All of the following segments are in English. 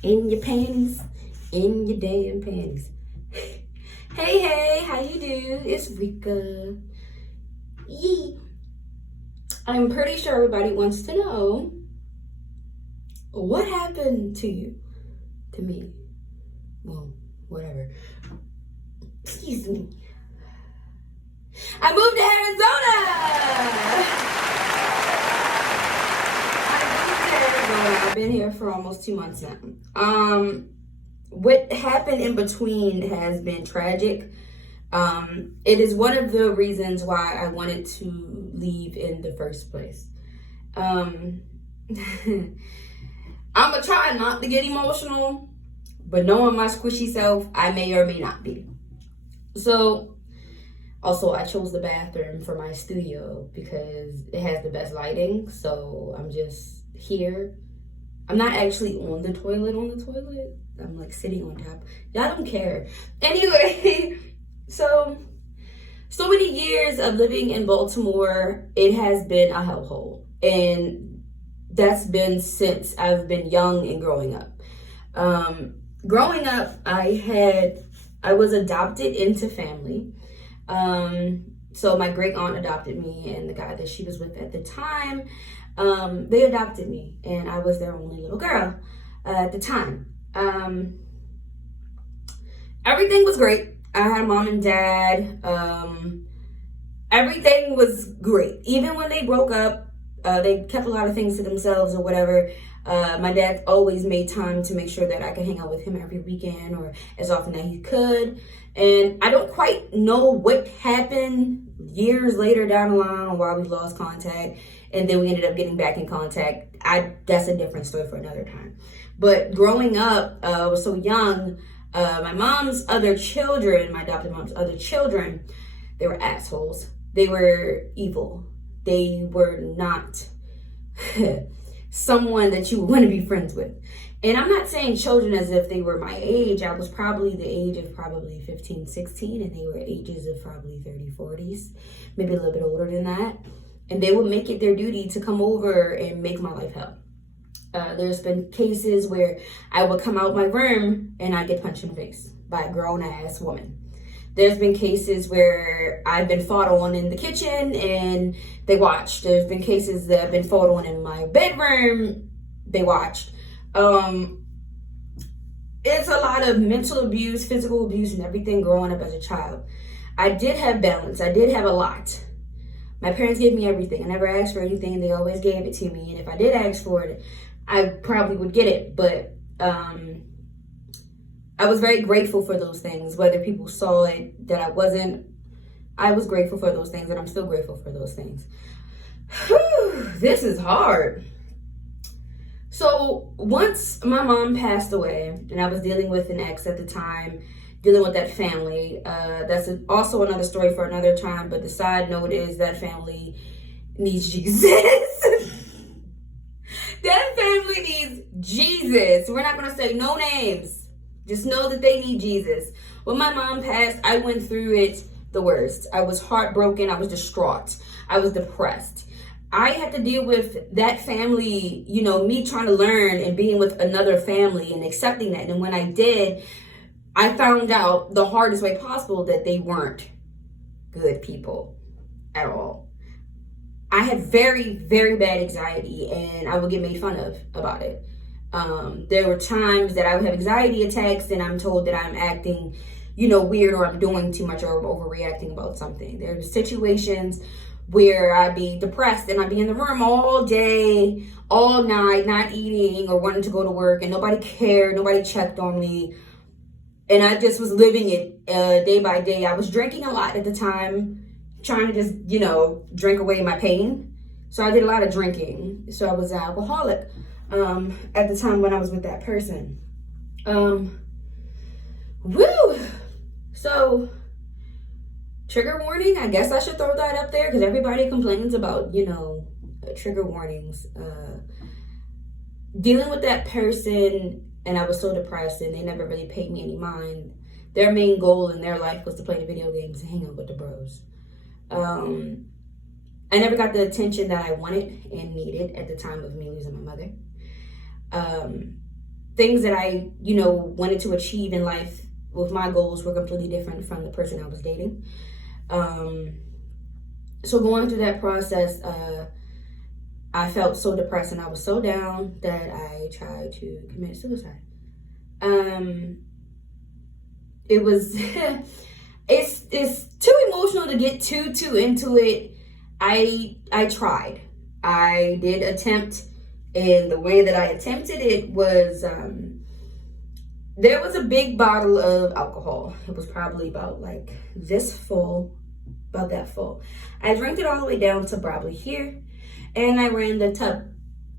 In your panties, in your damn panties. Hey, how you do? It's Rieka. Yee. I'm pretty sure everybody wants to know what happened to you, to me. Well, whatever. Excuse me. I moved to Arizona. I've been here for almost 2 months now. What happened in between has been tragic. It is one of the reasons why I wanted to leave in the first place. I'm gonna try not to get emotional, but knowing my squishy self, I may or may not be. So, also I chose the bathroom for my studio because it has the best lighting. So I'm just here. I'm not actually on the toilet. I'm like sitting on top. Y'all don't care. Anyway, so many years of living in Baltimore, it has been a hellhole. And that's been since I've been young and growing up. Growing up, I was adopted into family. So my great aunt adopted me, and the guy that she was with at the time, they adopted me, and I was their only little girl at the time. Everything was great. I had a mom and dad. Everything was great. Even when they broke up, they kept a lot of things to themselves or whatever. My dad always made time to make sure that I could hang out with him every weekend or as often as he could. And I don't quite know what happened years later down the line why we lost contact. And then we ended up getting back in contact. That's a different story for another time. But growing up, I was so young. My mom's other children, my adopted mom's other children, they were assholes. They were evil. They were not someone that you would want to be friends with. And I'm not saying children as if they were my age. I was probably the age of probably 15, 16, and they were ages of probably 30, 40s, maybe a little bit older than that. And they would make it their duty to come over and make my life hell. There's been cases where I would come out my room and I'd get punched in the face by a grown-ass woman. There's been cases where I've been fought on in the kitchen and they watched. There's been cases that I've been fought on in my bedroom, they watched. It's a lot of mental abuse, physical abuse, and everything growing up as a child. I did have balance. I did have a lot. My parents gave me everything. I never asked for anything. They always gave it to me. And if I did ask for it, I probably would get it. But I was very grateful for those things. Whether people saw it, that I wasn't, I was grateful for those things, and I'm still grateful for those things. Whew, this is hard. So once my mom passed away, and I was dealing with an ex at the time, dealing with that family, that's also another story for another time, but the side note is that family needs Jesus. That family needs Jesus. We're not going to say no names. Just know that they need Jesus. When my mom passed, I went through it the worst. I was heartbroken. I was distraught. I was depressed. I had to deal with that family, you know, me trying to learn and being with another family and accepting that. And when I did, I found out the hardest way possible that they weren't good people at all. I had very, very bad anxiety, and I would get made fun of about it. There were times that I would have anxiety attacks and I'm told that I'm acting, you know, weird, or I'm doing too much, or overreacting about something. There were situations where I'd be depressed and I'd be in the room all day, all night, not eating or wanting to go to work, and nobody cared, nobody checked on me. And I just was living it day by day. I was drinking a lot at the time, trying to just, you know, drink away my pain. So I did a lot of drinking. So I was an alcoholic at the time when I was with that person. So, trigger warning, I guess I should throw that up there because everybody complains about, you know, trigger warnings. Dealing with that person, and I was so depressed, and they never really paid me any mind. Their main goal in their life was to play the video games and hang out with the bros. I never got the attention that I wanted and needed at the time of me losing my mother. things that I, wanted to achieve in life with my goals were completely different from the person I was dating. So going through that process, I felt so depressed and I was so down that I tried to commit suicide. It was, it's too emotional to get too into it. I tried. I did attempt, and the way that I attempted it was, there was a big bottle of alcohol. It was probably about like this full, about that full. I drank it all the way down to probably here, and I ran the tub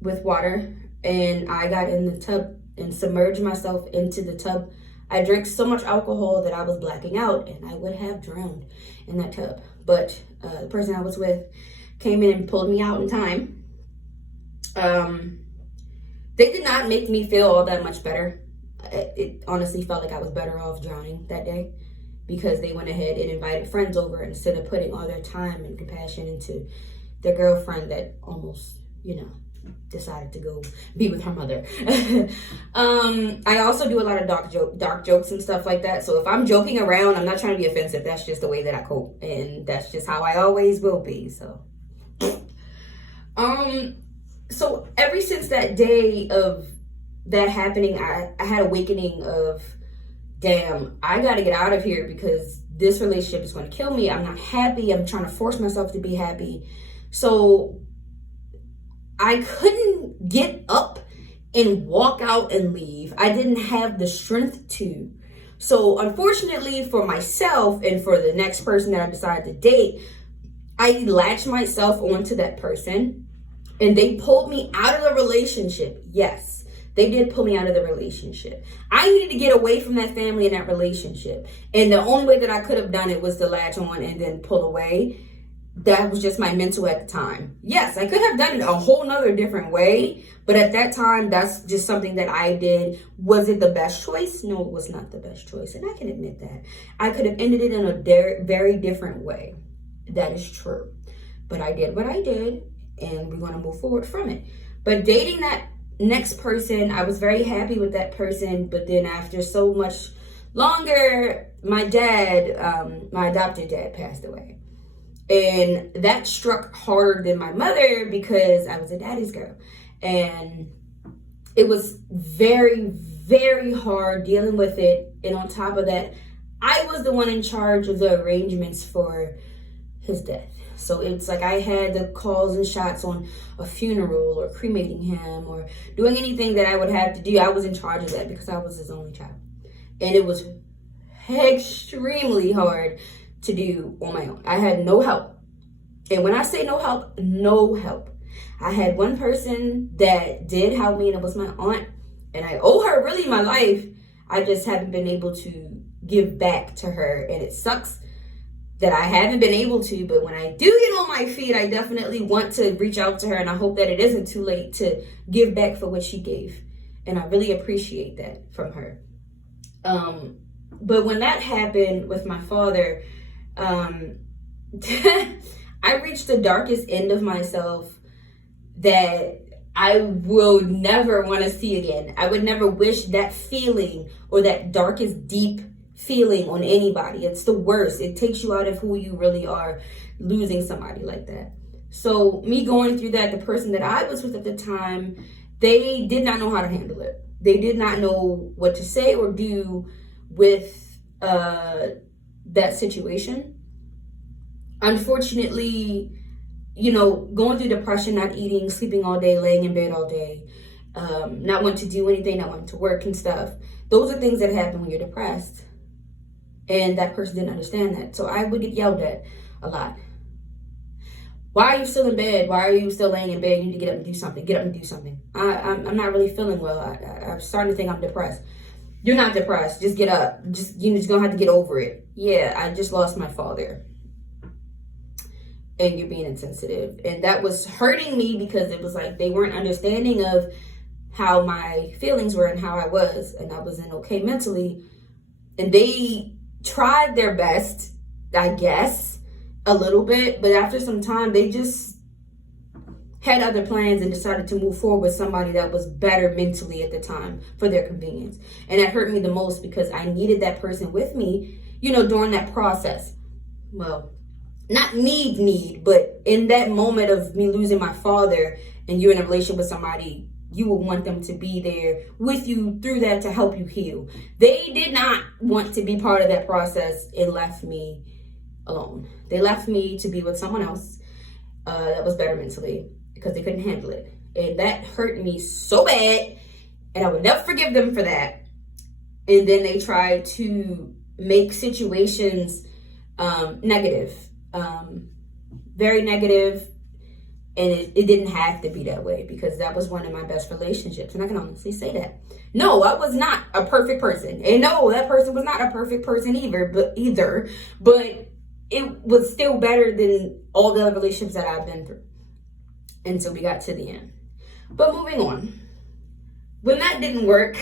with water, and I got in the tub and submerged myself into the tub. I drank so much alcohol that I was blacking out, and I would have drowned in that tub. But the person I was with came in and pulled me out in time. They did not make me feel all that much better. It honestly felt like I was better off drowning that day, because they went ahead and invited friends over instead of putting all their time and compassion into their girlfriend that almost, decided to go be with her mother. I also do a lot of dark jokes and stuff like that. So if I'm joking around, I'm not trying to be offensive. That's just the way that I cope, and that's just how I always will be. So, so ever since that day of that happening, I had awakening of, damn, I got to get out of here because this relationship is going to kill me. I'm not happy. I'm trying to force myself to be happy. So I couldn't get up and walk out and leave. I didn't have the strength to. So unfortunately for myself and for the next person that I decided to date, I latched myself onto that person, and they pulled me out of the relationship. Yes, they did pull me out of the relationship. I needed to get away from that family and that relationship. And the only way that I could have done it was to latch on and then pull away. That was just my mental at the time. Yes, I could have done it a whole nother different way, but at that time, that's just something that I did. Was it the best choice? No, it was not the best choice, and I can admit that. I could have ended it in a very different way. That is true. But I did what I did, and we're going to move forward from it. But dating that next person, I was very happy with that person, but then after so much longer, my dad, my adopted dad, passed away. And that struck harder than my mother because I was a daddy's girl. And it was very hard dealing with it. And on top of that, I was the one in charge of the arrangements for his death. So it's like I had the calls and shots on a funeral or cremating him or doing anything that I would have to do. I was in charge of that because I was his only child. And it was extremely hard to do on my own. I had no help. And when I say no help, no help. I had one person that did help me, and it was my aunt. And I owe her really my life. I just haven't been able to give back to her. And it sucks that I haven't been able to. But when I do get on my feet, I definitely want to reach out to her. And I hope that it isn't too late to give back for what she gave. And I really appreciate that from her. But when that happened with my father, I reached the darkest end of myself that I will never want to see again. I would never wish that feeling or that darkest deep feeling on anybody. It's the worst. It takes you out of who you really are, losing somebody like that. So me going through that, the person that I was with at the time, they did not know how to handle it. They did not know what to say or do with that situation. Unfortunately, going through depression, not eating, sleeping all day, laying in bed all day, not wanting to do anything, not wanting to work and stuff. Those are things that happen when you're depressed. And that person didn't understand that. So I would get yelled at a lot. Why are you still in bed? Why are you still laying in bed? You need to get up and do something. Get up and do something. I'm not really feeling well. I'm starting to think I'm depressed. You're not depressed. Just get up. You're just going to have to get over it. Yeah, I just lost my father. And you're being insensitive. And that was hurting me because it was like they weren't understanding of how my feelings were and how I was. And I wasn't okay mentally. And they tried their best, I guess, a little bit. But after some time, they just had other plans and decided to move forward with somebody that was better mentally at the time for their convenience. And that hurt me the most because I needed that person with me, during that process. Well, not need, but in that moment of me losing my father and you're in a relationship with somebody, you will want them to be there with you through that to help you heal. They did not want to be part of that process and left me alone. They left me to be with someone else that was better mentally because they couldn't handle it. And that hurt me so bad, and I would never forgive them for that. And then they tried to make situations negative, very negative. And it didn't have to be that way because that was one of my best relationships. And I can honestly say that. No, I was not a perfect person. And no, that person was not a perfect person either. But it was still better than all the other relationships that I've been through. Until we got to the end. But moving on. When that didn't work,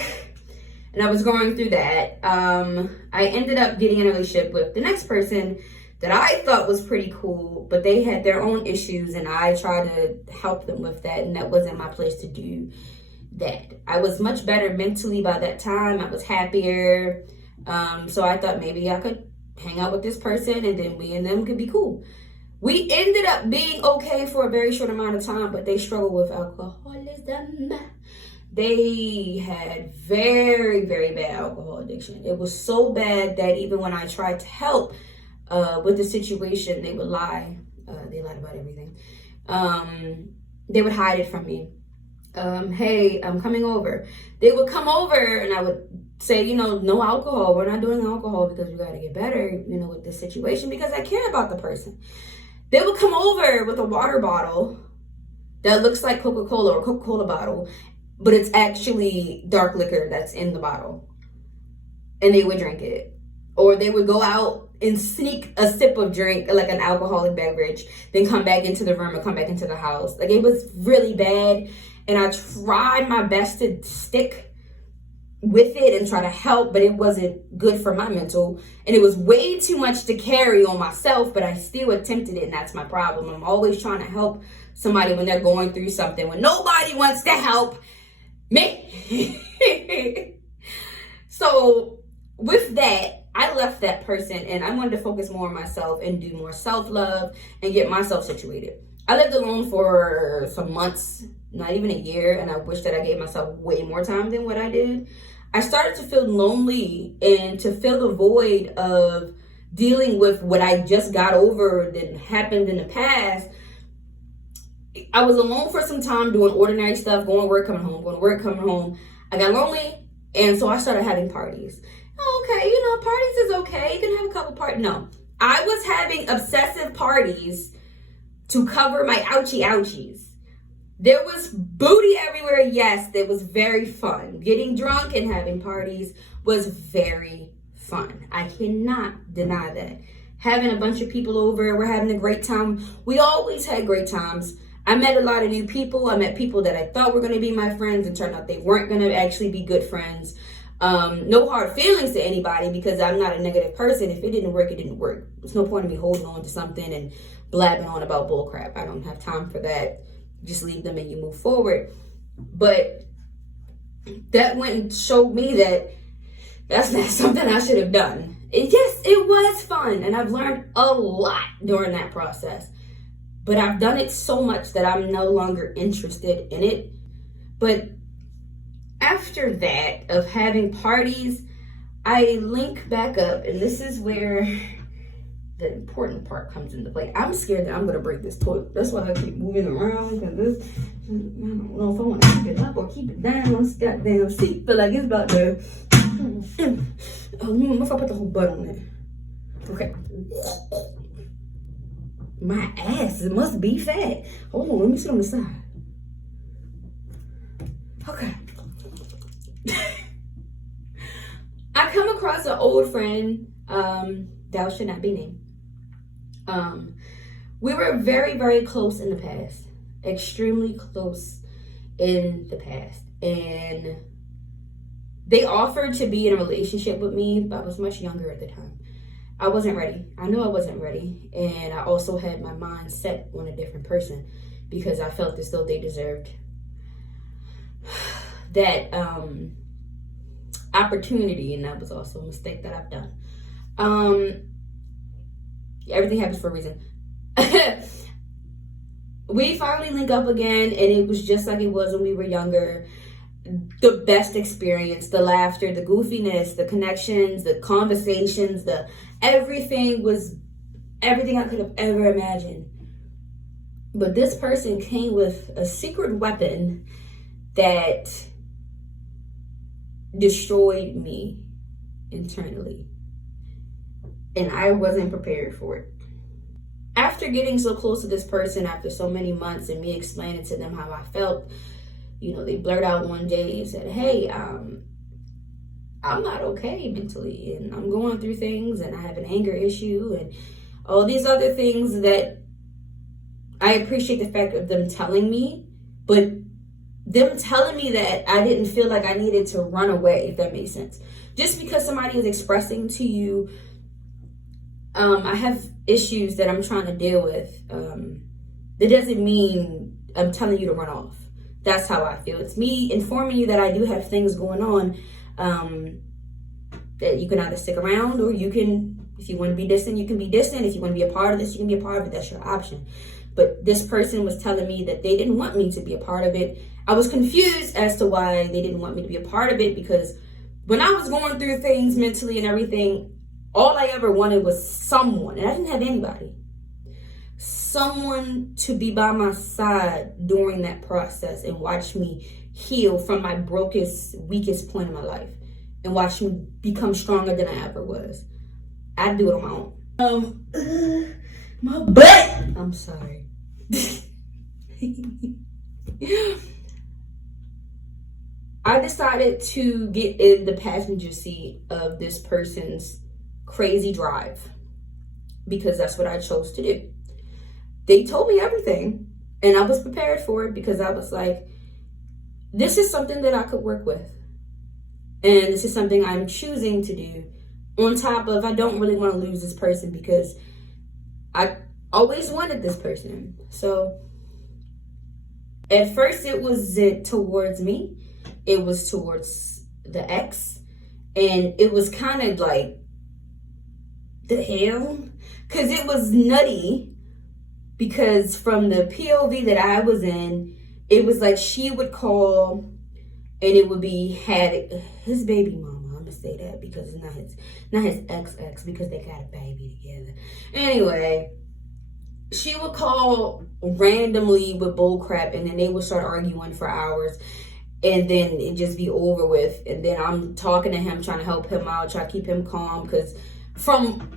and I was going through that, I ended up getting in a relationship with the next person that I thought was pretty cool, but they had their own issues, and I tried to help them with that, and that wasn't my place to do that. I was much better mentally by that time. I was happier, so I thought maybe I could hang out with this person, and then we and them could be cool. We ended up being okay for a very short amount of time, but they struggled with alcoholism. They had very, very bad alcohol addiction. It was so bad that even when I tried to help with the situation, they would lie. They lied about everything. They would hide it from me. Hey, I'm coming over. They would come over and I would say, no alcohol. We're not doing alcohol because we got to get better, with this situation because I care about the person. They would come over with a water bottle that looks like Coca-Cola or Coca-Cola bottle, but it's actually dark liquor that's in the bottle. And they would drink it. Or they would go out and sneak a sip of drink, like an alcoholic beverage, then come back into the room or come back into the house. Like, it was really bad. And I tried my best to stick with it and try to help, but it wasn't good for my mental. And it was way too much to carry on myself, but I still attempted it, and that's my problem. I'm always trying to help somebody when they're going through something, when nobody wants to help me. So with that, I left that person and I wanted to focus more on myself and do more self-love and get myself situated. I lived alone for some months, not even a year, and I wish that I gave myself way more time than what I did. I started to feel lonely and to fill the void of dealing with what I just got over that happened in the past. I was alone for some time doing ordinary stuff, going to work, coming home, going to work, coming home. I got lonely, and so I started having parties. Okay, parties is okay. You can have a couple parties. No, I was having obsessive parties to cover my ouchies. There was booty everywhere. Yes, it was very fun. Getting drunk and having parties was very fun. I cannot deny that. Having a bunch of people over, we're having a great time. We always had great times. I met a lot of new people. I met people that I thought were going to be my friends and turned out they weren't going to actually be good friends. No hard feelings to anybody because I'm not a negative person. If it didn't work, it didn't work. There's no point in me holding on to something and blabbing on about bull crap. I don't have time for that. Just leave them and you move forward. But that went and showed me that that's not something I should have done. Yes, it was fun, and I've learned a lot during that process. But I've done it so much that I'm no longer interested in it. But after that, of having parties, I link back up, and this is where the important part comes into play. I'm scared that I'm going to break this toilet. That's why I keep moving around, because this, I don't know if I want to keep it up or keep it down. This goddamn seat feel like it's about to, oh, if I put the whole butt on it. Okay. My ass, it must be fat. Hold on, let me sit on the side. Okay. I come across an old friend, thou should not be named. We were very, very close in the past. Extremely close in the past. And they offered to be in a relationship with me, but I was much younger at the time. I wasn't ready. I knew I wasn't ready. And I also had my mind set on a different person. because I felt as though they deserved that opportunity, and that was also a mistake that I've done. Everything happens for a reason. We finally link up again, and it was just like it was when we were younger. The best experience, the laughter, the goofiness, the connections, the conversations, everything was everything I could have ever imagined. But this person came with a secret weapon that destroyed me internally, and I wasn't prepared for it. After getting so close to this person, after so many months, and me explaining to them how I felt, they blurt out one day and said, hey, I'm not okay mentally, and I'm going through things, and I have an anger issue, and all these other things that I appreciate the fact of them telling me, but them telling me that I didn't feel like I needed to run away, if that makes sense. Just because somebody is expressing to you, I have issues that I'm trying to deal with, that doesn't mean I'm telling you to run off. That's how I feel. It's me informing you that I do have things going on, that you can either stick around, or you can, if you want to be distant, you can be distant. If you want to be a part of this, you can be a part of it. That's your option. But this person was telling me that they didn't want me to be a part of it. I was confused as to why they didn't want me to be a part of it, because when I was going through things mentally and everything, all I ever wanted was someone, and I didn't have anybody. Someone to be by my side during that process and watch me heal from my brokest, weakest point in my life, and watch me become stronger than I ever was. I do it on my own. My butt! I'm sorry. I decided to get in the passenger seat of this person's crazy drive, because that's what I chose to do. They told me everything, and I was prepared for it, because I was like, this is something that I could work with, and this is something I'm choosing to do, on top of I don't really want to lose this person, because I always wanted this person. So at first it wasn't towards me, it was towards the ex, and it was kind of like, the hell, because it was nutty, because from the POV that I was in, it was like she would call, and it would be his baby mama. I'm gonna say that because it's not his ex, because they got a baby together. Anyway, she would call randomly with bull crap, and then they would start arguing for hours, and then it just be over with. And then I'm talking to him, trying to help him out, try to keep him calm, because from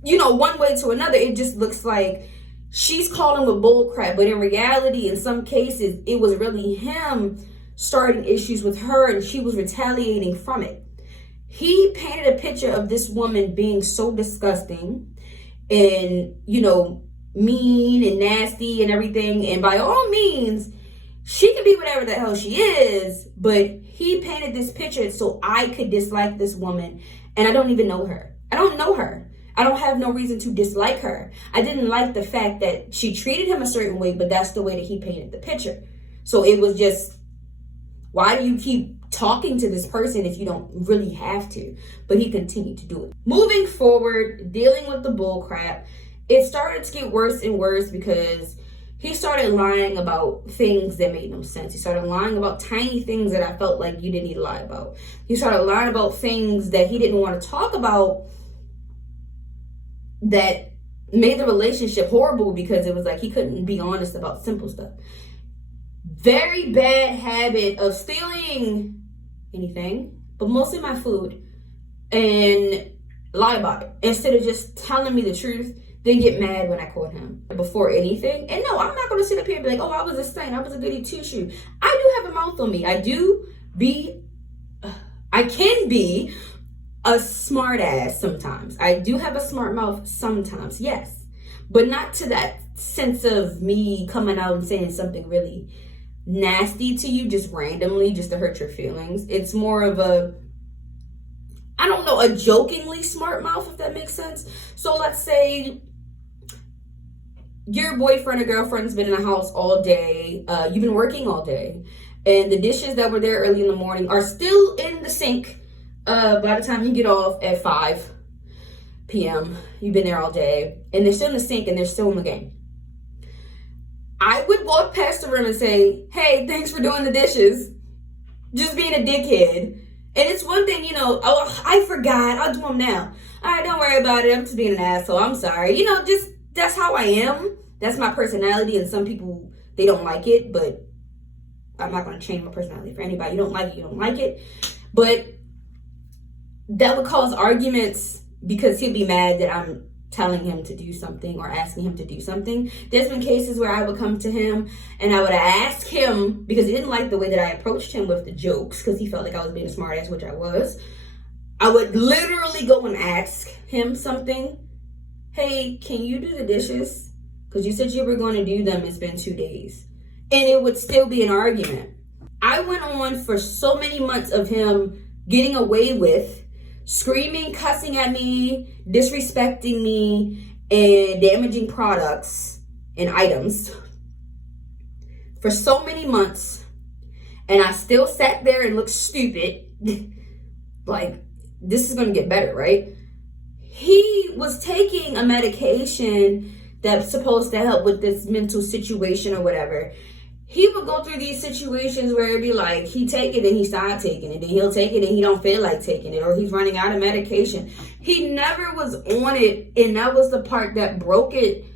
one way to another, it just looks like she's calling with bull crap, but in reality, in some cases, it was really him starting issues with her, and she was retaliating from it. He painted a picture of this woman being so disgusting and, mean and nasty and everything. And by all means, she can be whatever the hell she is, but he painted this picture so I could dislike this woman, and I don't even know her. I don't know her. I don't have no reason to dislike her. I didn't like the fact that she treated him a certain way, but that's the way that he painted the picture. So it was just, why do you keep talking to this person if you don't really have to? But he continued to do it. Moving forward, dealing with the bull crap, it started to get worse and worse, because he started lying about things that made no sense. He started lying about tiny things that I felt like you didn't need to lie about. He started lying about things that he didn't want to talk about, that made the relationship horrible, because it was like he couldn't be honest about simple stuff. Very bad habit of stealing anything, but mostly my food, and lie about it instead of just telling me the truth, then get mad when I caught him before anything. And no, I'm not going to sit up here and be like, oh, I was a saint, I was a goody two-shoe. I do have a mouth on me. I can be a smart ass sometimes. I do have a smart mouth sometimes, yes. But not to that sense of me coming out and saying something really nasty to you just randomly, just to hurt your feelings. It's more of a jokingly smart mouth, if that makes sense. So let's say your boyfriend or girlfriend's been in the house all day, you've been working all day, and the dishes that were there early in the morning are still in the sink by the time you get off at 5 p.m. You've been there all day, and they're still in the sink and they're still in the game. I would walk past the room and say, hey, thanks for doing the dishes. Just being a dickhead. And it's one thing, oh, I forgot, I'll do them now. All right, don't worry about it, I'm just being an asshole, I'm sorry. Just that's how I am. That's my personality, and some people, they don't like it, but I'm not going to change my personality for anybody. You don't like it, you don't like it. But that would cause arguments because he'll be mad that I'm telling him to do something or asking him to do something. There's been cases where I would come to him and I would ask him, because he didn't like the way that I approached him with the jokes, because he felt like I was being a smart ass, which I was. I would literally go and ask him something. Hey, can you do the dishes? Because you said you were going to do them. It's been 2 days. And it would still be an argument. I went on for so many months of him getting away with screaming, cussing at me, disrespecting me, and damaging products and items for so many months. And I still sat there and looked stupid. Like, this is going to get better, right? He was taking a medication that's supposed to help with this mental situation or whatever. He would go through these situations where it'd be like, he take it and he start taking it, and he'll take it and he don't feel like taking it, or he's running out of medication. He never was on it, and that was the part that broke it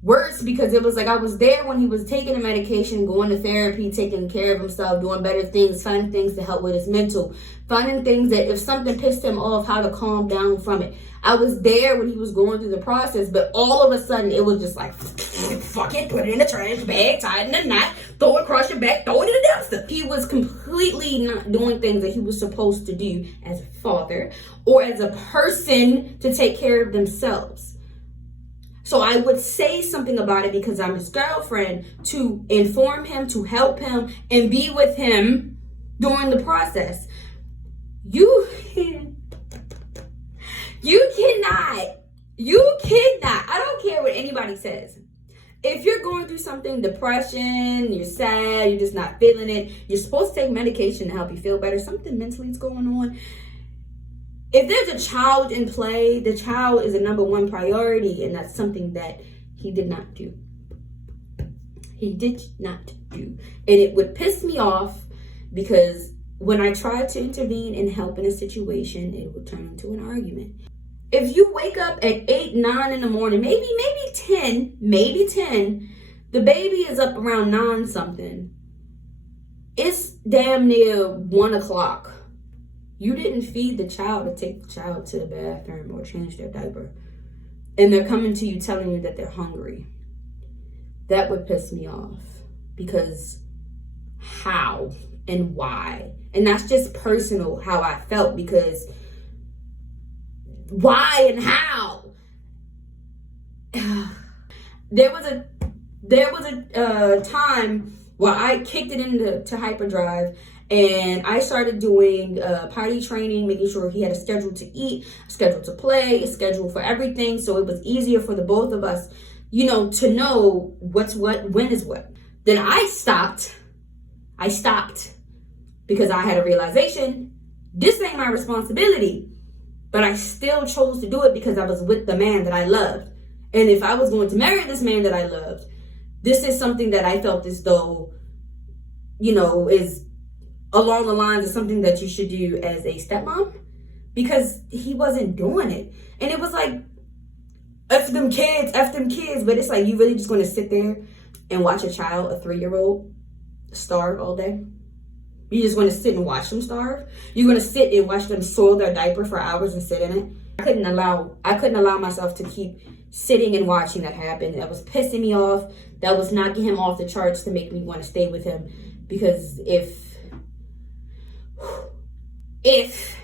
worse, because it was like I was there when he was taking the medication, going to therapy, taking care of himself, doing better things, finding things to help with his mental, finding things that if something pissed him off, how to calm down from it. I was there when he was going through the process, but all of a sudden it was just like, fuck it, put it in the trash bag, tie it in a knot, throw it across your back, throw it in the dumpster. He was completely not doing things that he was supposed to do as a father or as a person to take care of themselves. So I would say something about it because I'm his girlfriend, to inform him, to help him, and be with him during the process. You cannot, I don't care what anybody says. If you're going through something, depression, you're sad, you're just not feeling it, you're supposed to take medication to help you feel better, something mentally is going on. If there's a child in play, the child is a number one priority, and that's something that he did not do. He did not do. And it would piss me off because when I tried to intervene and help in a situation, it would turn into an argument. If you wake up at 8, 9 in the morning, maybe 10, the baby is up around 9 something. It's damn near 1 o'clock. You didn't feed the child or take the child to the bathroom or change their diaper. And they're coming to you telling you that they're hungry. That would piss me off. Because how and why? And that's just personal how I felt, because why and how? There was a time where I kicked it into hyperdrive, and I started doing potty training, making sure he had a schedule to eat, a schedule to play, a schedule for everything. So it was easier for the both of us, to know what's what, when is what. Then I stopped because I had a realization, this ain't my responsibility. But I still chose to do it because I was with the man that I loved. And if I was going to marry this man that I loved, this is something that I felt as though, is along the lines of something that you should do as a stepmom, because he wasn't doing it. And it was like, F them kids. But it's like, you really just going to sit there and watch a child, a 3-year-old, starve all day? You're just going to sit and watch them starve? You're going to sit and watch them soil their diaper for hours and sit in it? I couldn't allow myself to keep sitting and watching that happen. That was pissing me off. That was knocking him off the charts to make me want to stay with him. Because if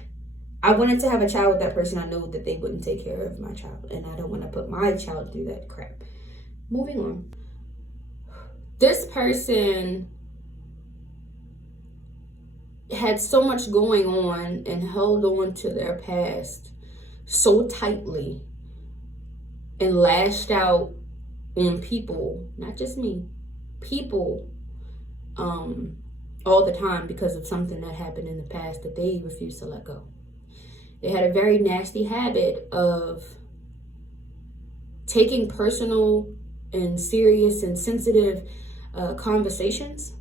I wanted to have a child with that person, I know that they wouldn't take care of my child. And I don't want to put my child through that crap. Moving on. This person had so much going on and held on to their past so tightly and lashed out on people, not just me, people, all the time because of something that happened in the past that they refused to let go. They had a very nasty habit of taking personal and serious and sensitive conversations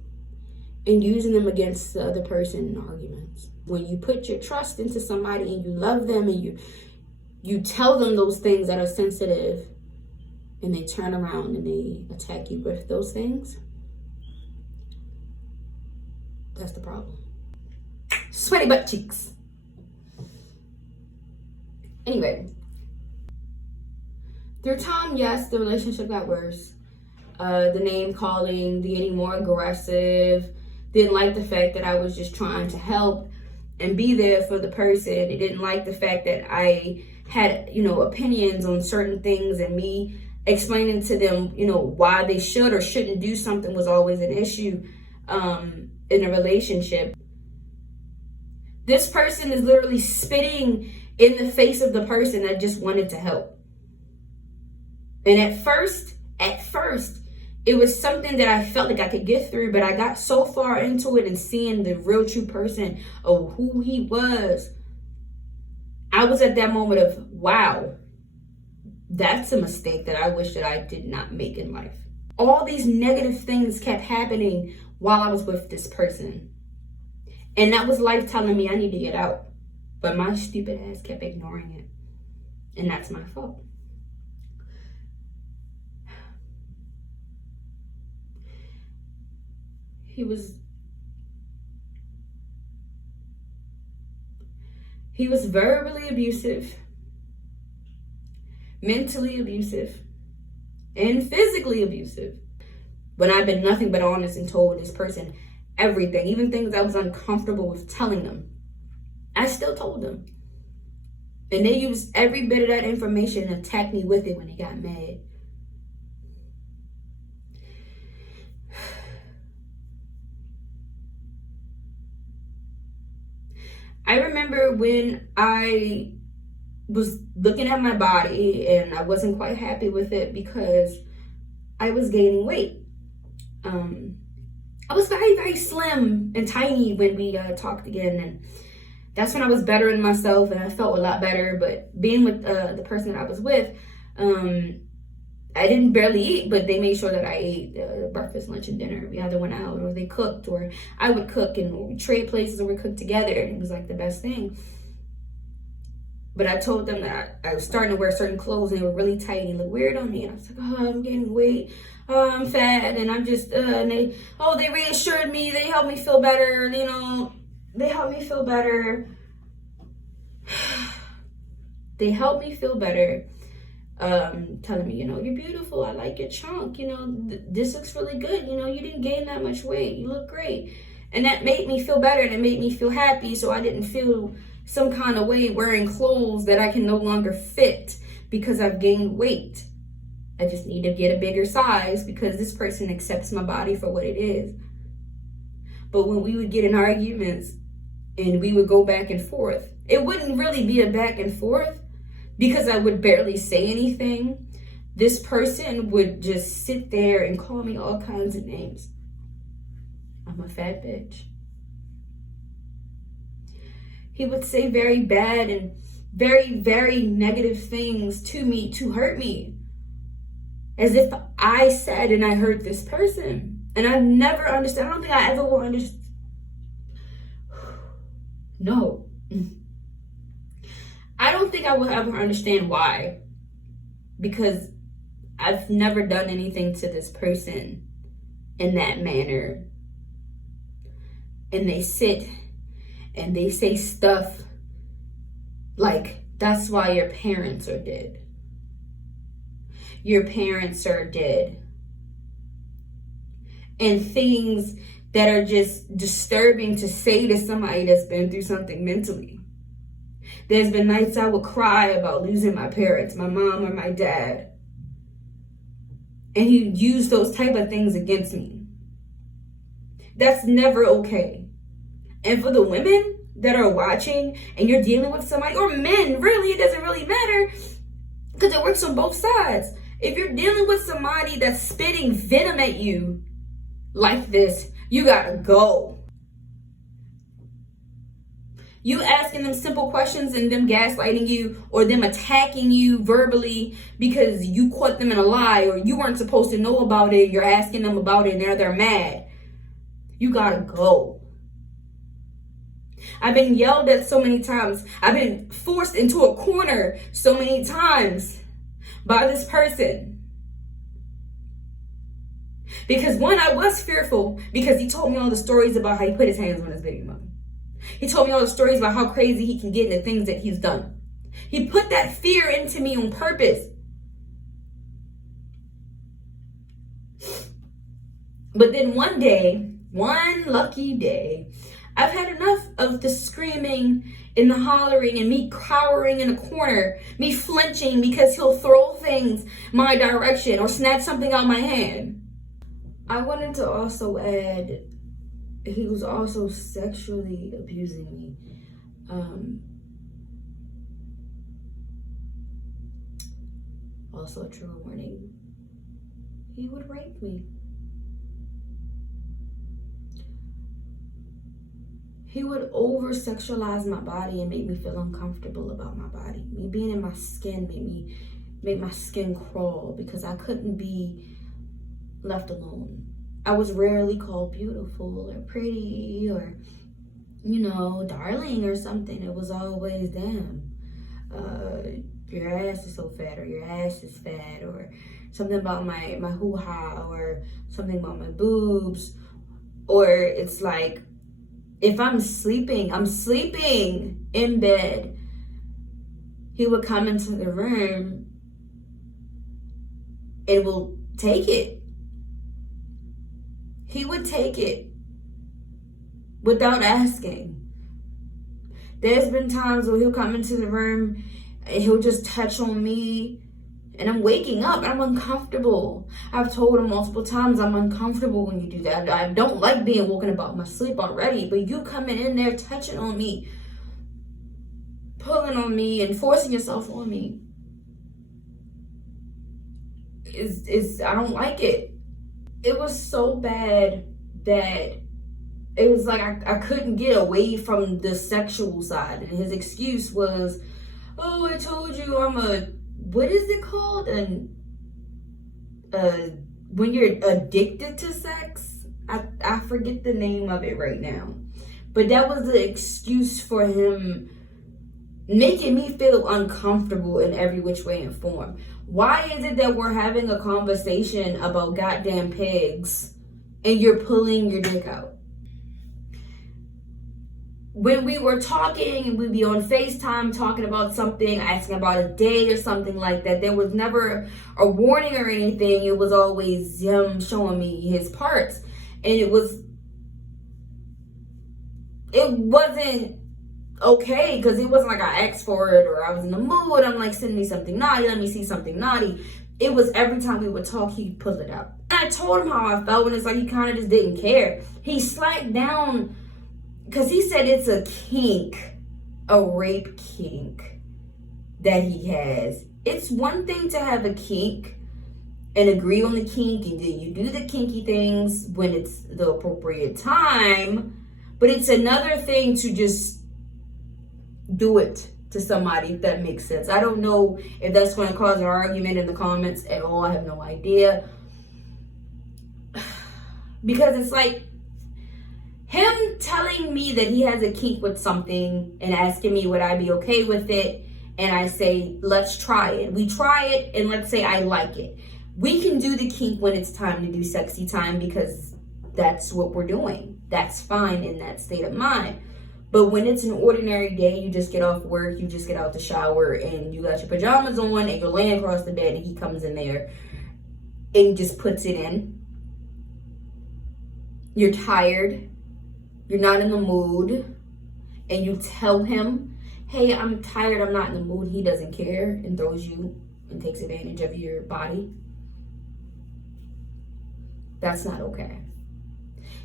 and using them against the other person in arguments. When you put your trust into somebody and you love them and you tell them those things that are sensitive, and they turn around and they attack you with those things, that's the problem. Sweaty butt cheeks. Anyway, through time, yes, the relationship got worse. The name calling, the getting more aggressive, didn't like the fact that I was just trying to help and be there for the person. It didn't like the fact that I had, opinions on certain things, and me explaining to them, why they should or shouldn't do something was always an issue in a relationship. This person is literally spitting in the face of the person that just wanted to help. And at first, it was something that I felt like I could get through, but I got so far into it and seeing the real true person of who he was, I was at that moment of, wow, that's a mistake that I wish that I did not make in life. All these negative things kept happening while I was with this person. And that was life telling me I need to get out. But my stupid ass kept ignoring it. And that's my fault. He was verbally abusive, mentally abusive, and physically abusive. When I've been nothing but honest and told this person everything, even things I was uncomfortable with telling them, I still told them. And they used every bit of that information and attacked me with it when they got mad. I remember when I was looking at my body and I wasn't quite happy with it because I was gaining weight. I was very, very slim and tiny when we talked again, and that's when I was bettering myself and I felt a lot better. But being with the person that I was with, I didn't barely eat, but they made sure that I ate breakfast, lunch, and dinner. We either went out or they cooked, or I would cook, and we trade places or we cooked together, and it was like the best thing. But I told them that I was starting to wear certain clothes and they were really tight and looked weird on me. And I was like, oh, I'm gaining weight. Oh, I'm fat. And I'm just, and they reassured me. They helped me feel better. They helped me feel better. They helped me feel better. Telling me, you're beautiful. I like your chunk. This looks really good. You didn't gain that much weight. You look great. And that made me feel better. And it made me feel happy. So I didn't feel some kind of way wearing clothes that I can no longer fit because I've gained weight. I just need to get a bigger size because this person accepts my body for what it is. But when we would get in arguments and we would go back and forth, it wouldn't really be a back and forth because I would barely say anything. This person would just sit there and call me all kinds of names. I'm a fat bitch. He would say very bad and very, very negative things to me to hurt me. As if I said and I hurt this person. And I never understand. I don't think I ever will understand. No. I don't think I will ever understand why. Because I've never done anything to this person in that manner. And they sit and they say stuff like, that's why your parents are dead. Your parents are dead. And things that are just disturbing to say to somebody that's been through something mentally. There's been nights I would cry about losing my parents, my mom or my dad. And he used those type of things against me. That's never okay. And for the women that are watching and you're dealing with somebody, or men, really, it doesn't really matter because it works on both sides. If you're dealing with somebody that's spitting venom at you like this, you gotta go. You asking them simple questions and them gaslighting you or them attacking you verbally because you caught them in a lie or you weren't supposed to know about it. You're asking them about it and now they're mad. You gotta go. I've been yelled at so many times. I've been forced into a corner so many times by this person. Because one, I was fearful because he told me all the stories about how he put his hands on his baby mother. He told me all the stories about how crazy he can get and the things that he's done. He put that fear into me on purpose. But then one day, one lucky day, I've had enough of the screaming and the hollering and me cowering in a corner, me flinching because he'll throw things my direction or snatch something out my hand. I wanted to also add, he was also sexually abusing me. Also a trigger warning, he would rape me. He would over-sexualize my body and make me feel uncomfortable about my body. Me being in my skin made my skin crawl because I couldn't be left alone. I was rarely called beautiful or pretty or, darling or something. It was always, damn, your ass is so fat, or your ass is fat, or something about my hoo-ha, or something about my boobs. Or it's like, if I'm sleeping in bed, he would come into the room and will take it. He would take it without asking. There's been times where he'll come into the room and he'll just touch on me and I'm waking up and I'm uncomfortable. I've told him multiple times I'm uncomfortable when you do that. I don't like being woken about my sleep already, but you coming in there touching on me, pulling on me and forcing yourself on me is I don't like it. It was so bad that it was like I couldn't get away from the sexual side. And his excuse was, oh, I told you I'm what is it called? And when you're addicted to sex, I forget the name of it right now. But that was the excuse for him making me feel uncomfortable in every which way and form. Why is it that we're having a conversation about goddamn pigs and you're pulling your dick out? When we were talking and we'd be on FaceTime talking about something, asking about a date or something like that, there was never a warning or anything. It was always him showing me his parts. And it wasn't okay, because it wasn't like I asked for it or I was in the mood. I'm like, send me something naughty, let me see something naughty. It was every time we would talk, he'd pull it out. And I told him how I felt, and it's like he kind of just didn't care. He slacked down because he said it's a kink, a rape kink that he has. It's one thing to have a kink and agree on the kink, and then you do the kinky things when it's the appropriate time, but it's another thing to just do it to somebody, if that makes sense. I don't know if that's going to cause an argument in the comments at all. I have no idea. Because it's like him telling me that he has a kink with something and asking me would I be okay with it, and I say, let's try it. We try it, and let's say I like it. We can do the kink when it's time to do sexy time because that's what we're doing. That's fine in that state of mind. But when it's an ordinary day, you just get off work, you just get out the shower, and you got your pajamas on, and you're laying across the bed, and he comes in there and just puts it in. You're tired. You're not in the mood. And you tell him, hey, I'm tired, I'm not in the mood. He doesn't care and throws you and takes advantage of your body. That's not okay.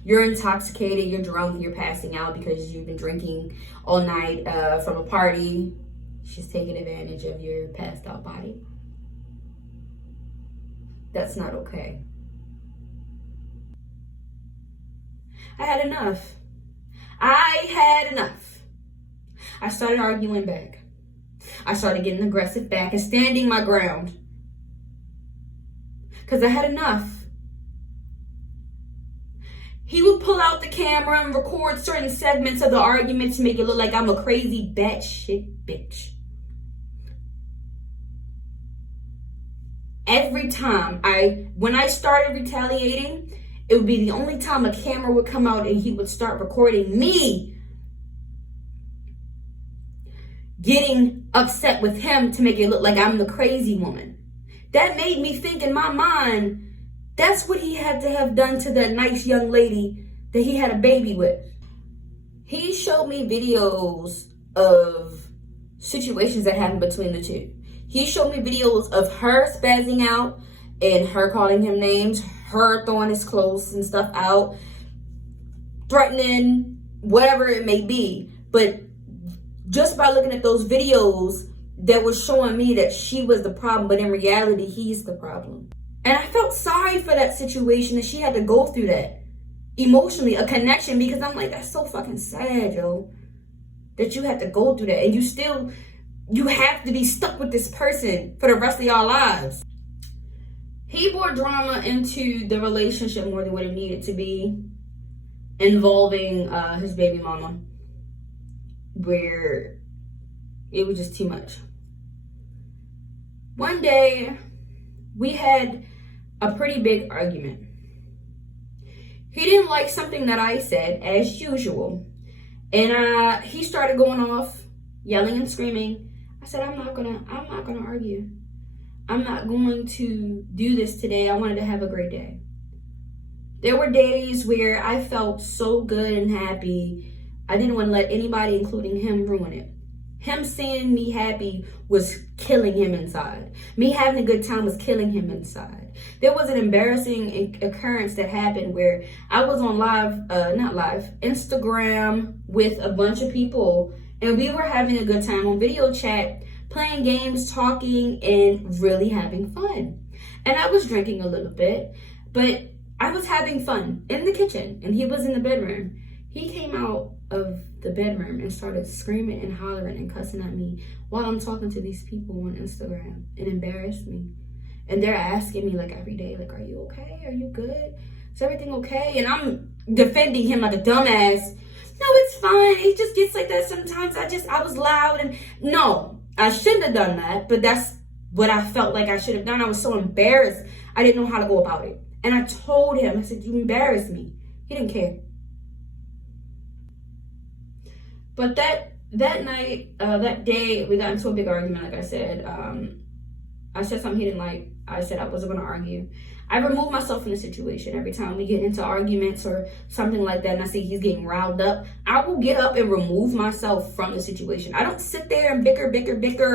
You're intoxicated, you're drunk, you're passing out because you've been drinking all night from a party. She's taking advantage of your passed out body. That's not okay. I had enough. I had enough. I started arguing back. I started getting aggressive back and standing my ground. Because I had enough. He would pull out the camera and record certain segments of the argument to make it look like I'm a crazy batshit bitch. Every time when I started retaliating, it would be the only time a camera would come out and he would start recording me getting upset with him to make it look like I'm the crazy woman. That made me think in my mind, that's what he had to have done to that nice young lady that he had a baby with. He showed me videos of situations that happened between the two. He showed me videos of her spazzing out and her calling him names, her throwing his clothes and stuff out, threatening, whatever it may be. But just by looking at those videos, that was showing me that she was the problem, but in reality, he's the problem. And I felt sorry for that situation that she had to go through that emotionally, a connection, because I'm like, that's so fucking sad, yo, that you had to go through that. And you have to be stuck with this person for the rest of your lives. He brought drama into the relationship more than what it needed to be, involving his baby mama, where it was just too much. One day, we had a pretty big argument. He didn't like something that I said, as usual. And he started going off, yelling and screaming. I said, I'm not gonna argue. I'm not going to do this today. I wanted to have a great day. There were days where I felt so good and happy. I didn't want to let anybody, including him, ruin it. Him seeing me happy was killing him inside. Me having a good time was killing him inside. There was an embarrassing occurrence that happened where I was on Instagram with a bunch of people, and we were having a good time on video chat, playing games, talking, and really having fun. And I was drinking a little bit, but I was having fun in the kitchen, and he was in the bedroom. He came out of the bedroom and started screaming and hollering and cussing at me while I'm talking to these people on Instagram. It embarrassed me. And they're asking me like every day, like, are you okay? Are you good? Is everything okay? And I'm defending him like a dumbass. No, it's fine. He just gets like that sometimes. I was loud, and no, I shouldn't have done that, but that's what I felt like I should have done. I was so embarrassed. I didn't know how to go about it. And I told him, I said, you embarrassed me. He didn't care. But that night, that day, we got into a big argument, like I said. I said something he didn't like. I said I wasn't going to argue. I remove myself from the situation. Every time we get into arguments or something like that and I see he's getting riled up, I will get up and remove myself from the situation. I don't sit there and bicker,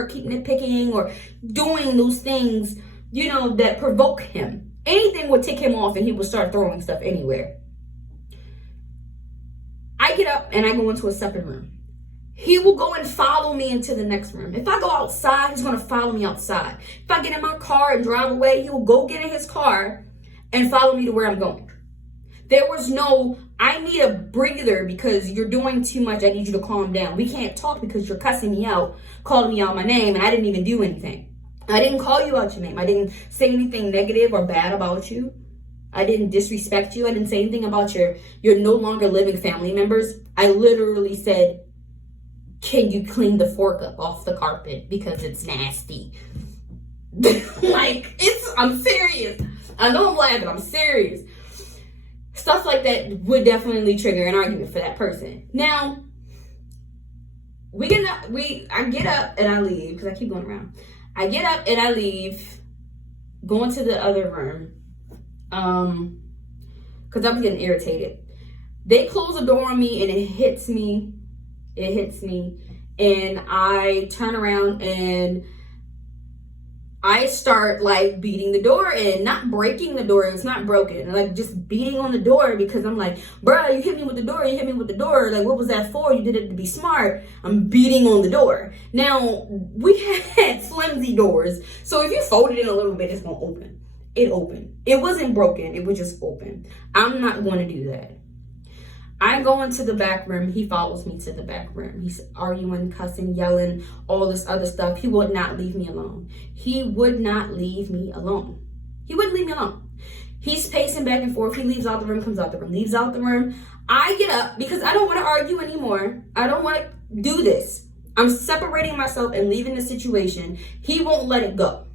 or keep nitpicking or doing those things, that provoke him. Anything would tick him off and he would start throwing stuff anywhere. I get up and I go into a separate room. He will go and follow me into the next room. If I go outside, he's going to follow me outside. If I get in my car and drive away, he will go get in his car and follow me to where I'm going. There was no, I need a breather because you're doing too much. I need you to calm down. We can't talk because you're cussing me out, calling me out my name, and I didn't even do anything. I didn't call you out your name. I didn't say anything negative or bad about you. I didn't disrespect you. I didn't say anything about your no longer living family members. I literally said, can you clean the fork up off the carpet because it's nasty? I'm serious. I know I'm laughing, I'm serious. Stuff like that would definitely trigger an argument for that person. Now, I get up and I leave, because I keep going around. I get up and I leave, going to the other room, because I'm getting irritated. They close the door on me and it hits me. And I turn around and I start beating the door in, not breaking the door. It's not broken. Just beating on the door because I'm like, bruh, you hit me with the door. What was that for? You did it to be smart. I'm beating on the door. Now, we had flimsy doors. So if you fold it in a little bit, it's going to open. it opened. It wasn't broken, it was just open. I'm not going to do that. I go into the back room. He follows me to the back room. He's arguing, cussing, yelling, all this other stuff. He would not leave me alone. He would not leave me alone. He wouldn't leave me alone. He's pacing back and forth. He leaves out the room, comes out the room, leaves out the room. I get up because I don't want to argue anymore. I don't want to do this. I'm separating myself and leaving the situation. He won't let it go.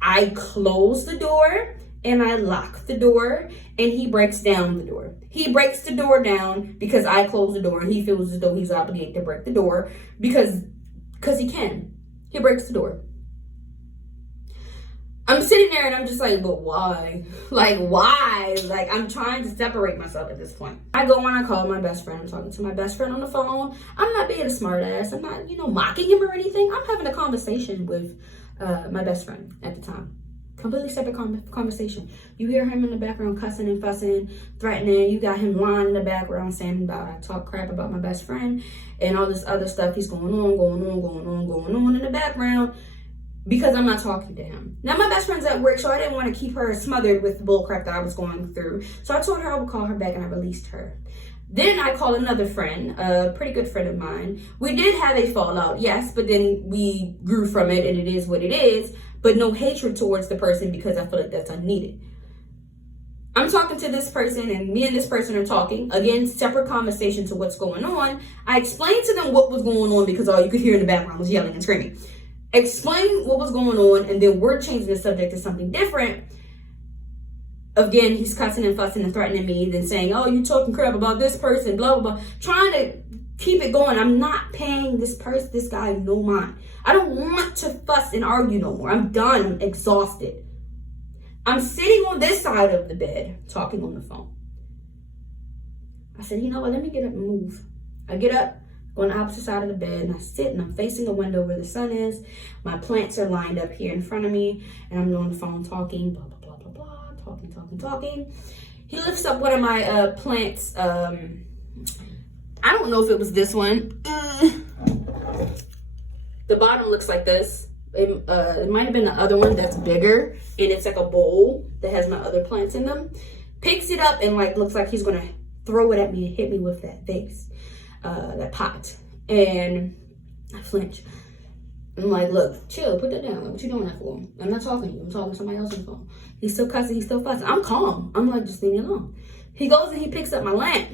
I close the door and I lock the door, and he breaks down the door. He breaks the door down because I closed the door, and he feels as though he's obligated to break the door because he can. He breaks the door. I'm sitting there and I'm just like, but why? Like, why? Like, I'm trying to separate myself at this point. I go on, I call my best friend. I'm talking to my best friend on the phone. I'm not being a smart ass. I'm not, mocking him or anything. I'm having a conversation with my best friend at the time. Completely separate conversation. You hear him in the background cussing and fussing, threatening. You got him lying in the background saying about I talk crap about my best friend and all this other stuff. He's going on in the background because I'm not talking to him. Now, my best friend's at work, so I didn't want to keep her smothered with the bull crap that I was going through. So I told her I would call her back, and I released her. Then I called another friend, a pretty good friend of mine. We did have a fallout, yes, but then we grew from it, and it is what it is. But no hatred towards the person because I feel like that's unneeded. I'm talking to this person, and me and this person are talking. Again, separate conversation to what's going on. I explained to them what was going on because all you could hear in the background was yelling and screaming. Explain what was going on, and then we're changing the subject to something different. Again, he's cussing and fussing and threatening me, then saying, oh, you talking crap about this person, blah, blah, blah. Trying to keep it going. I'm not paying this guy no mind. I don't want to fuss and argue no more. I'm done. I'm exhausted. I'm sitting on this side of the bed, talking on the phone. I said, you know what? Let me get up and move. I get up, go on the opposite side of the bed, and I sit, and I'm facing the window where the sun is. My plants are lined up here in front of me, and I'm on the phone talking, blah, blah, blah, blah, blah, talking. He lifts up one of my plants. I don't know if it was this one. The bottom looks like this. It might have been the other one that's bigger, and it's like a bowl that has my other plants in them. Picks it up and looks like he's gonna throw it at me and hit me with that vase, that pot. And I flinch. I'm like, look, chill, put that down. Like, what you doing that for? I'm not talking to you. I'm talking to somebody else on the phone. He's still cussing. He's still fussing. I'm calm. I'm like, just leave me alone. He goes and he picks up my lamp.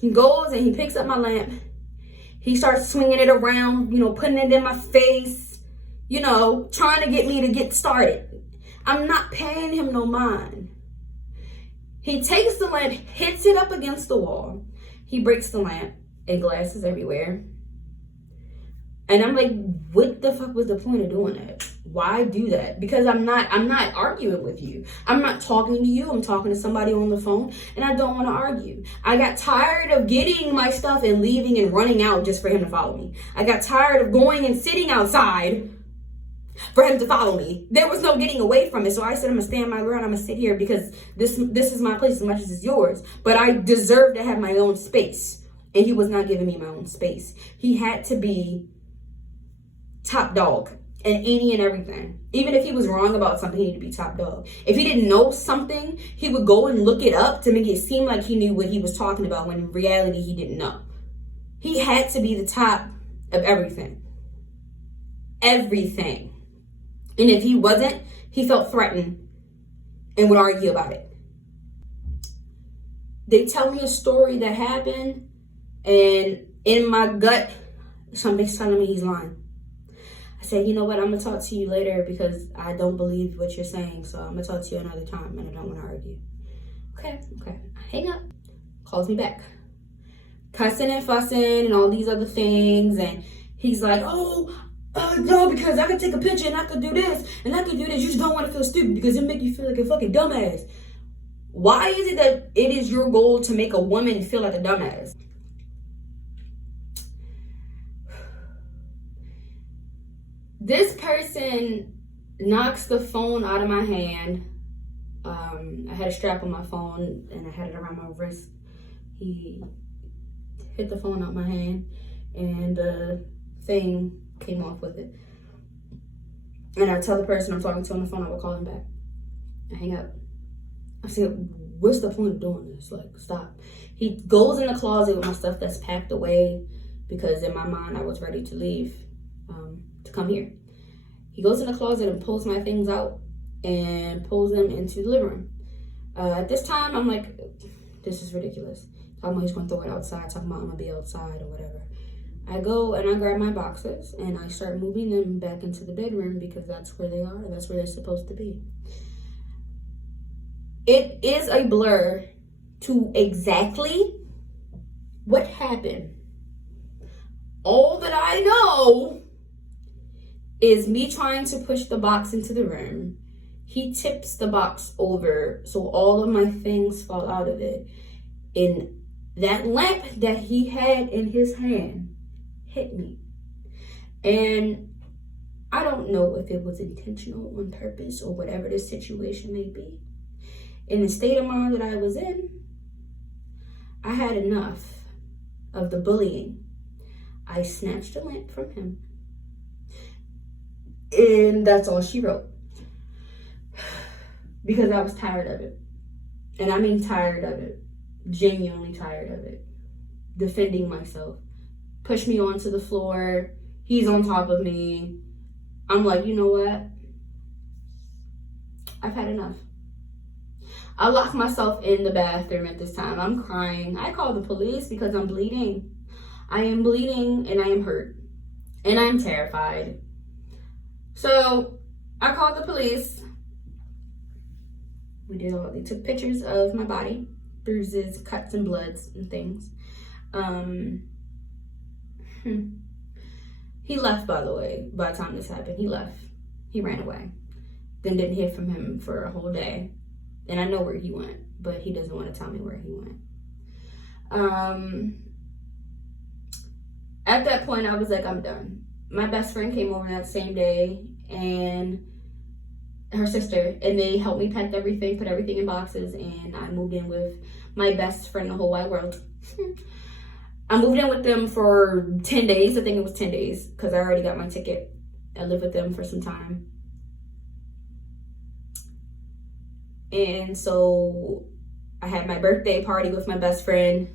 He goes and he picks up my lamp. He starts swinging it around, putting it in my face, trying to get me to get started. I'm not paying him no mind. He takes the lamp, hits it up against the wall. He breaks the lamp and glasses everywhere. And I'm like, what the fuck was the point of doing that? Why do that? Because I'm not arguing with you. I'm not talking to you. I'm talking to somebody on the phone, and I don't want to argue. I got tired of getting my stuff and leaving and running out just for him to follow me. I got tired of going and sitting outside for him to follow me. There was no getting away from it. So I said, I'm gonna stand my ground. I'm gonna sit here because this is my place as much as it's yours. But I deserve to have my own space. And he was not giving me my own space. He had to be top dog in any and everything. Even if he was wrong about something, he needed to be top dog. If he didn't know something, he would go and look it up to make it seem like he knew what he was talking about when in reality he didn't know. He had to be the top of everything. Everything. And if he wasn't, he felt threatened and would argue about it. They tell me a story that happened, and in my gut, something's telling me he's lying. I said, you know what, I'm going to talk to you later because I don't believe what you're saying. So I'm going to talk to you another time and I don't want to argue. Okay. I hang up. Calls me back. Cussing and fussing and all these other things. And he's like, no, because I could take a picture and I could do this and I could do this. You just don't want to feel stupid because it make you feel like a fucking dumbass. Why is it that it is your goal to make a woman feel like a dumbass? This person knocks the phone out of my hand. I had a strap on my phone and I had it around my wrist. He hit the phone out my hand and the thing came off with it. And I tell the person I'm talking to on the phone, I will call him back. I hang up. I said, what's the point of doing this? Like, stop. He goes in the closet with my stuff that's packed away because in my mind I was ready to leave to come here. He goes in the closet and pulls my things out and pulls them into the living room. At this time, I'm like, this is ridiculous. Talking about he's going to throw it outside, talking about I'm going to be outside or whatever. I go and I grab my boxes and I start moving them back into the bedroom because that's where they are. That's where they're supposed to be. It is a blur to exactly what happened. All that I know is me trying to push the box into the room. He tips the box over so all of my things fall out of it. And that lamp that he had in his hand hit me. And I don't know if it was intentional, on purpose, or whatever the situation may be. In the state of mind that I was in, I had enough of the bullying. I snatched the lamp from him. And that's all she wrote. Because I was tired of it. And I mean tired of it. Genuinely tired of it. Defending myself. Push me onto the floor. He's on top of me. I'm like, you know what? I've had enough. I locked myself in the bathroom at this time. I'm crying. I called the police because I'm bleeding. I am bleeding and I am hurt. And I'm terrified. So I called the police. They took pictures of my body, bruises, cuts, and bloods and things. He left, by the way, by the time this happened. He left. He ran away. Then didn't hear from him for a whole day. And I know where he went, but he doesn't want to tell me where he went. At that point, I was like, I'm done. My best friend came over that same day, and her sister, and they helped me pack everything, put everything in boxes, and I moved in with my best friend in the whole wide world. I moved in with them for 10 days. I think it was 10 days because I already got my ticket. I lived with them for some time. And so I had my birthday party with my best friend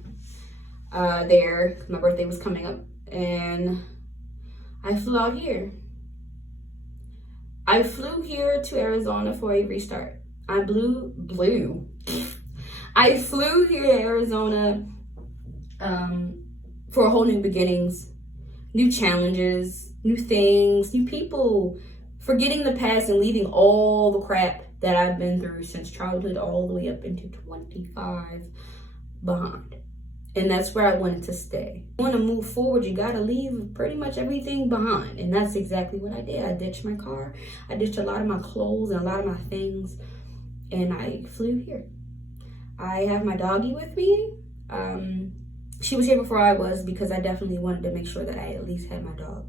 there. My birthday was coming up. And I flew out here. I flew here to Arizona for a restart. I flew here to Arizona for a whole new beginnings, new challenges, new things, new people, forgetting the past and leaving all the crap that I've been through since childhood all the way up into 25 behind. And that's where I wanted to stay. You want to move forward, you got to leave pretty much everything behind. And that's exactly what I did. I ditched my car. I ditched a lot of my clothes and a lot of my things. And I flew here. I have my doggie with me. She was here before I was because I definitely wanted to make sure that I at least had my dog.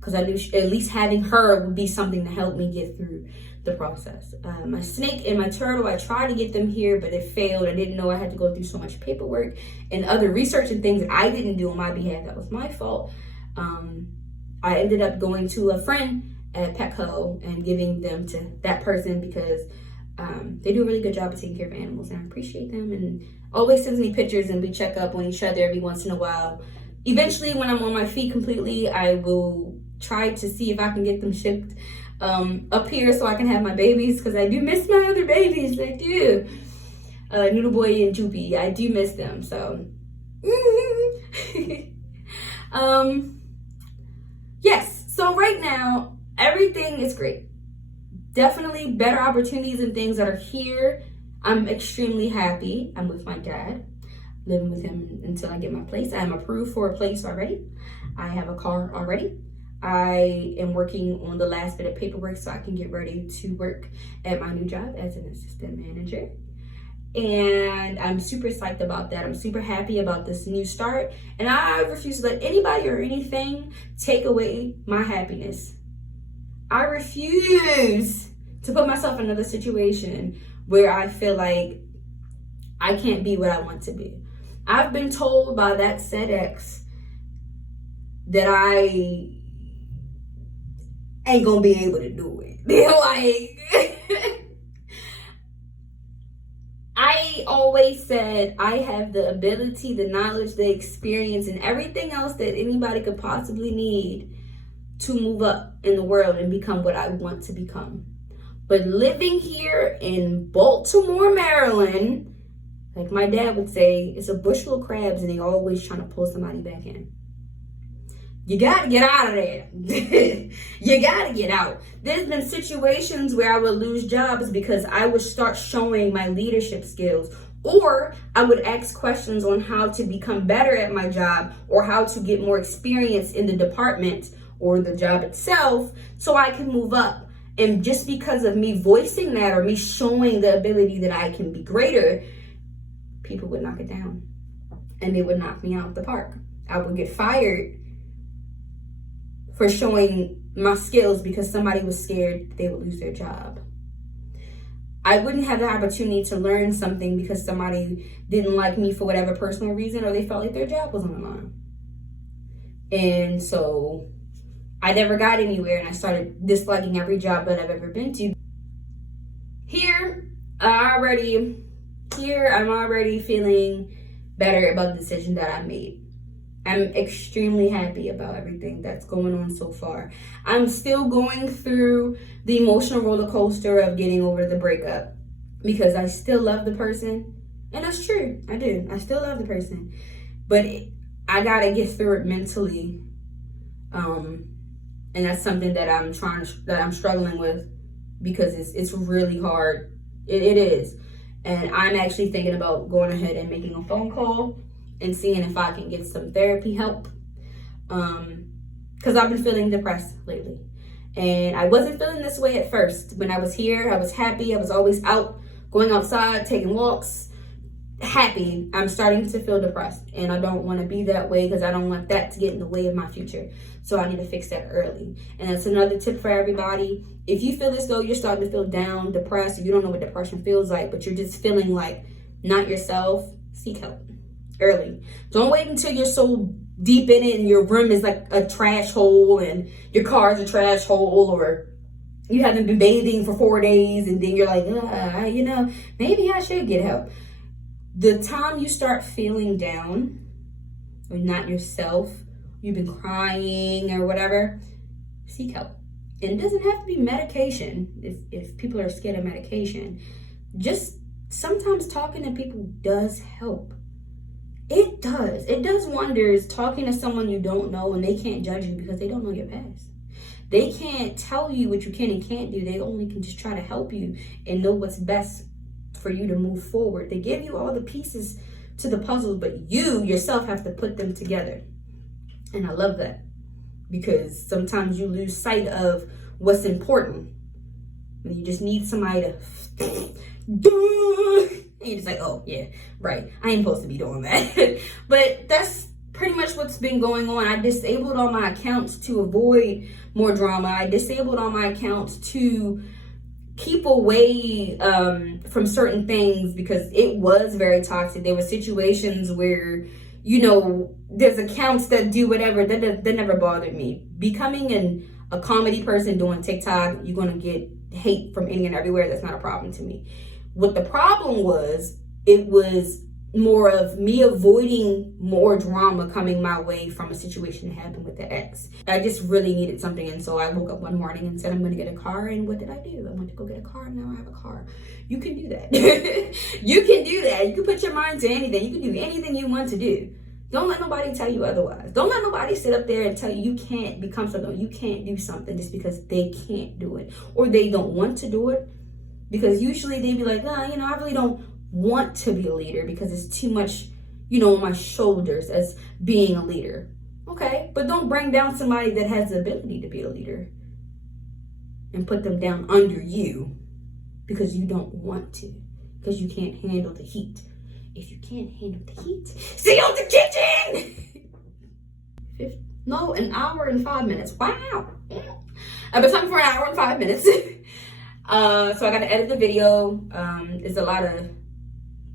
Because I knew at least having her would be something to help me get through the process. My snake and my turtle, I tried to get them here, but it failed. I didn't know I had to go through so much paperwork and other research and things that I didn't do on my behalf. That was my fault. I ended up going to a friend at Petco and giving them to that person because they do a really good job of taking care of animals, and I appreciate them, and always sends me pictures, and we check up on each other every once in a while. Eventually, when I'm on my feet completely, I will try to see if I can get them shipped up here so I can have my babies, because I do miss my other babies. I do. Noodle Boy and Joopy, I do miss them. So yes, so right now everything is great. Definitely better opportunities and things that are here. I'm extremely happy. I'm with my dad, living with him until I get my place. I am approved for a place already. I have a car already. I am working on the last bit of paperwork so I can get ready to work at my new job as an assistant manager. And I'm super psyched about that. I'm super happy about this new start. And I refuse to let anybody or anything take away my happiness. I refuse to put myself in another situation where I feel like I can't be what I want to be. I've been told by that said ex that ain't gonna be able to do it. Like, I always said I have the ability, the knowledge, the experience, and everything else that anybody could possibly need to move up in the world and become what I want to become. But living here in Baltimore, Maryland, like my dad would say, it's a bushel of crabs and they always trying to pull somebody back in. You gotta get out of there. You gotta get out. There's been situations where I would lose jobs because I would start showing my leadership skills, or I would ask questions on how to become better at my job or how to get more experience in the department or the job itself so I can move up. And just because of me voicing that or me showing the ability that I can be greater, people would knock it down and they would knock me out the park. I would get fired for showing my skills because somebody was scared they would lose their job. I wouldn't have the opportunity to learn something because somebody didn't like me for whatever personal reason or they felt like their job was on the line. And so I never got anywhere and I started disliking every job that I've ever been to. Here, I'm already feeling better about the decision that I made. I'm extremely happy about everything that's going on so far. I'm still going through the emotional roller coaster of getting over the breakup because I still love the person. And that's true. I do. I still love the person. But I got to get through it mentally. And that's something that I'm struggling with because it's really hard. It is. And I'm actually thinking about going ahead and making a phone call and seeing if I can get some therapy help. Because I've been feeling depressed lately. And I wasn't feeling this way at first. When I was here, I was happy. I was always out, going outside, taking walks, happy. I'm starting to feel depressed. And I don't want to be that way because I don't want that to get in the way of my future. So I need to fix that early. And that's another tip for everybody. If you feel as though you're starting to feel down, depressed, or you don't know what depression feels like, but you're just feeling like not yourself, seek help early. Don't wait until you're so deep in it and your room is like a trash hole and your car's a trash hole, or you haven't been bathing for 4 days and then you're like, maybe I should get help. The time you start feeling down or not yourself, you've been crying or whatever, seek help. And it doesn't have to be medication if people are scared of medication. Just sometimes talking to people does help. It does. It does wonders talking to someone you don't know and they can't judge you because they don't know your past. They can't tell you what you can and can't do. They only can just try to help you and know what's best for you to move forward. They give you all the pieces to the puzzle, but you yourself have to put them together. And I love that because sometimes you lose sight of what's important. And you just need somebody to and you're just like, oh yeah, right, I ain't supposed to be doing that. But that's pretty much what's been going on. I disabled all my accounts to avoid more drama. I disabled all my accounts to keep away from certain things because it was very toxic. There were situations where, there's accounts that do whatever, that never bothered me. Becoming a comedy person doing TikTok, you're going to get hate from any and everywhere. That's not a problem to me. What the problem was, it was more of me avoiding more drama coming my way from a situation that happened with the ex. I just really needed something, and so I woke up one morning and said I'm going to get a car. And what did I do? I went to go get a car, and now I have a car. You can do that. You can do that. You can put your mind to anything. You can do anything you want to do. Don't let nobody tell you otherwise. Don't let nobody sit up there and tell you can't become something. You can't do something just because they can't do it or they don't want to do it. Because usually they be like, I really don't want to be a leader because it's too much, on my shoulders as being a leader. Okay, but don't bring down somebody that has the ability to be a leader and put them down under you because you don't want to, because you can't handle the heat. If you can't handle the heat, stay out the kitchen. An hour and 5 minutes. Wow. I've been talking for an hour and 5 minutes. So I got to edit the video. There's a lot of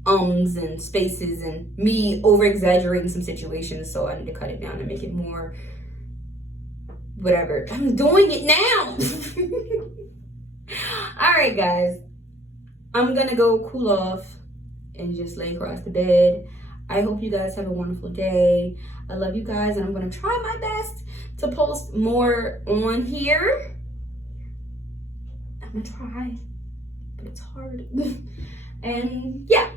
ums and spaces and me over exaggerating some situations, so I need to cut it down and make it more whatever. I'm doing it now. All right, guys. I'm gonna go cool off and just lay across the bed. I hope you guys have a wonderful day. I love you guys, and I'm gonna try my best to post more on here. I'm gonna try, but it's hard. And yeah,